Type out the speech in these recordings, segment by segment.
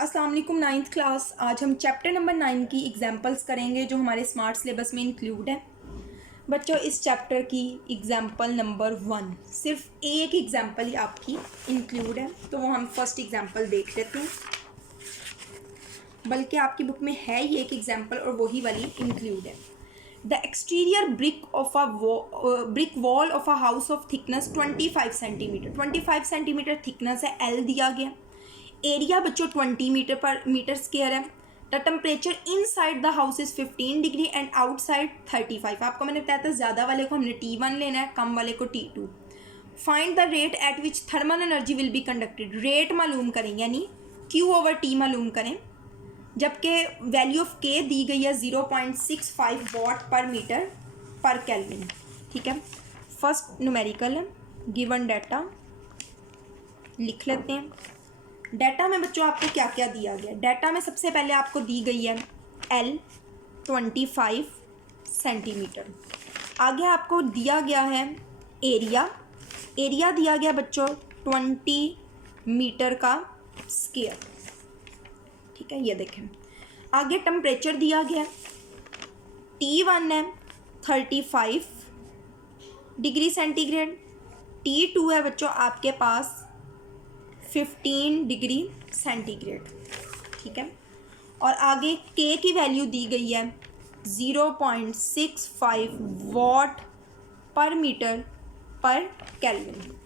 अस्सलाम वालेकुम ninth class. आज हम चैप्टर नंबर 9 की एग्जांपल्स करेंगे जो हमारे स्मार्ट सिलेबस में इंक्लूड है। बच्चों, इस चैप्टर की एग्जांपल नंबर 1 सिर्फ एक एग्जांपल ही आपकी इंक्लूड है, तो वो हम फर्स्ट एग्जांपल देख लेते हैं। बल्कि आपकी बुक में है ही एक एग्जांपल और वही वाली इंक्लूड है। The exterior brick wall of a house of thickness 25 centimetre. 25 centimetre thickness है, एल दिया गया। एरिया बच्चों 20 मीटर स्क्वायर है। The temperature inside the house is 15 degree and outside 35। आपको मैंने बताया था ज़्यादा वाले को हमने T1 लेना है, कम वाले को T2। Find the rate at which thermal energy will be conducted. Rate मालूम करें यानी Q/T मालूम करें, जबकि वैल्यू ऑफ K दी गई है 0.65 वॉट पर मीटर पर केल्विन। ठीक है, फर्स्ट न्यूमेरिकल है, गिवन डाटा लिख लेते हैं। डाटा में बच्चों आपको क्या क्या दिया गया? डाटा में सबसे पहले आपको दी गई है L 25 सेंटीमीटर। आगे आपको दिया गया है एरिया दिया गया बच्चों 20 मीटर का स्क्वायर। ठीक है, ये देखें। आगे टेम्परेचर दिया गया T1 है 35 डिग्री सेंटीग्रेड, T2 है बच्चों आपके पास 15 डिग्री सेंटीग्रेड। ठीक है, और आगे K की वैल्यू दी गई है 0.65 वॉट पर मीटर पर केल्विन।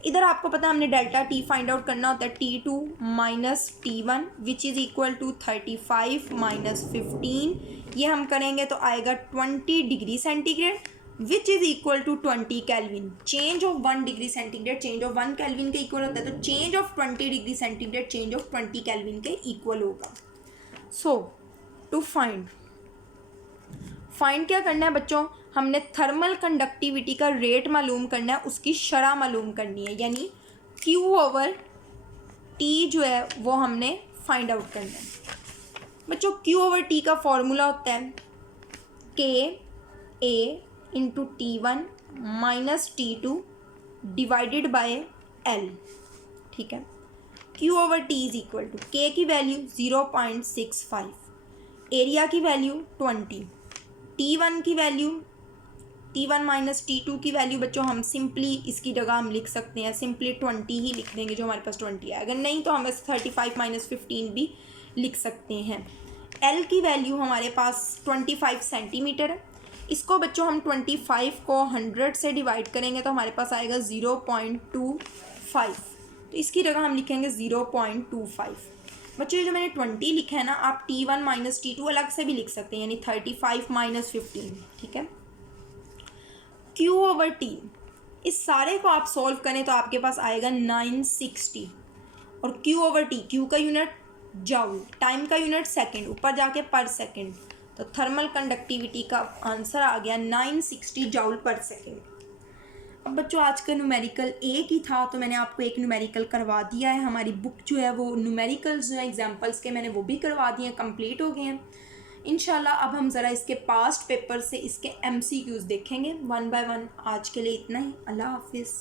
इधर आपको पता है हमने डेल्टा T फाइंड आउट करना होता है, T2 minus T1 which is equal to 35 minus 15। ये हम करेंगे तो आएगा 20 degree centigrade which is equal to 20 kelvin. Change of 1 degree centigrade change of 1 kelvin के इक्वल होता है, तो change of 20 degree centigrade change of 20 kelvin के इक्वल होगा। सो टू फाइंड क्या करना है बच्चों, हमने थर्मल कंडक्टिविटी का रेट मालूम करना है, उसकी शरह मालूम करनी है, यानी Q/T जो है वो हमने फाइंड आउट करना है। बच्चों Q/T का फॉर्मूला होता है KA into T1 minus T2 divided by L। ठीक है, Q/T is equal to K की वैल्यू 0.65, एरिया की वैल्यू 20, T1 की वैल्यू T1 माइनस T2 की वैल्यू बच्चों हम सिंपली इसकी जगह हम लिख सकते हैं, सिंपली 20 ही लिख देंगे जो हमारे पास 20 है। अगर नहीं तो हम वैसे 35 माइनस 15 भी लिख सकते हैं। L की वैल्यू हमारे पास 25 सेंटीमीटर है। इसको बच्चों हम 25 को 100 से डिवाइड करेंगे तो हमारे पास आएगा 0.25, तो इसकी जगह हम लिखेंगे 0.25। बच्चों जो मैंने 20 लिखा है ना, आप T1 माइनस T2 अलग से भी लिख सकते हैं, यानी 35 माइनस 15। ठीक है, Q/T इस सारे को आप सॉल्व करें तो आपके पास आएगा 960, और Q/T, Q का यूनिट जाउल, टाइम का यूनिट सेकंड, ऊपर जाके पर सेकंड, तो थर्मल कंडक्टिविटी का आंसर आ गया 960 जाउल पर सेकंड। अब बच्चों आज का न्यूमेरिकल एक ही था, तो मैंने आपको एक न्यूमेरिकल करवा दिया है। हमारी बुक जो है वो न्यूमेरिकल्स जो है एग्जाम्पल्स के मैंने वो भी करवा दिए हैं, कंप्लीट हो गए हैं इंशाल्लाह। अब हम ज़रा इसके पास्ट पेपर से इसके MCQs देखेंगे 1 बाय 1। आज के लिए इतना ही, अल्लाह हाफिज़।